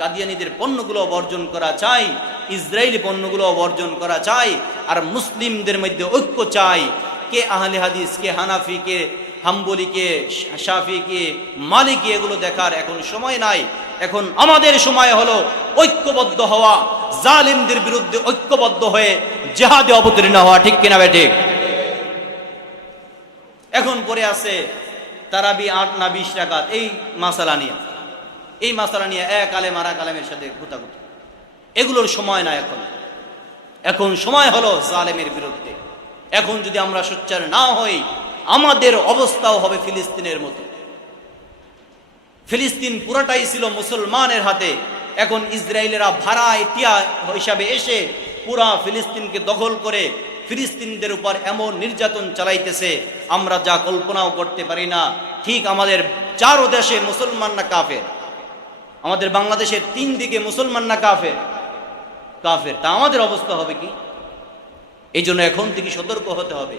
কাদিয়ানীদের পণ্যগুলো বর্জন করা চাই, ইসরায়েলি পণ্যগুলো বর্জন করা চাই, আর মুসলিমদের মধ্যে ঐক্য চাই। কে আহলে হাদিস, কে হানাফি, কে হাম্বলি, কে শাফি, কে মালিকি, এগুলো দেখার এখন সময় নাই। এখন আমাদের সময় হলো ঐক্যবদ্ধ হওয়া, জালিমদের বিরুদ্ধে ঐক্যবদ্ধ হয়ে জিহাদে অবতীর্ণ হওয়া। ঠিক কিনা বে ঠিক? এখন পরে আছে তারাবি 8 না 20 রাকাত, এই মাসালা নিয়ে এক আলেম আর এক আলেমের সাথে গুতাগুতি, এগুলোর সময় না। এখন সময় হলো জালেমের বিরুদ্ধে। এখন যদি আমরা সোচ্চার না হই, আমাদের অবস্থাও হবে ফিলিস্তিনের মতো। ফিলিস্তিন পুরাটাই ছিল মুসলমানের হাতে, এখন ইসরায়েলেরা ভাড়াটিয়া হিসাবে এসে পুরা ফিলিস্তিনকে দখল করে ফিলিস্তিনদের উপর এমন নির্যাতন চালাইতেছে, আমরা যা কল্পনাও করতে পারি না। ঠিক আমাদের 4 দেশে মুসলমান না কাফের, আমাদের বাংলাদেশের 3 দিকে মুসলমান না কাফের, তা আমাদের অবস্থা হবে কি? এই জন্য এখন থেকে সতর্ক হতে হবে।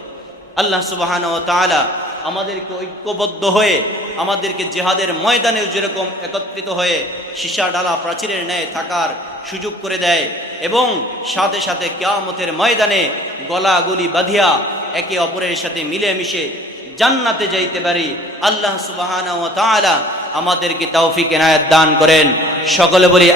আল্লাহ সুবহানাহু ওয়া তাআলা আমাদেরকে ঐক্যবদ্ধ হয়ে, আমাদেরকে জিহাদের ময়দানে যেরকম একত্রিত হয়ে সীসা ডালা প্রাচীরের ন্যায় থাকার সুযোগ করে দেয়, এবং সাথে সাথে কিয়ামতের ময়দানে গলাগলি বাঁধিয়া একে অপরের সাথে মিলেমিশে জান্নাতে যাইতে পারি। আল্লাহ সুবহানাহু ওয়া তাআলা আমাদেরকে তৌফিক এনায়েত দান করেন। সকলে বলি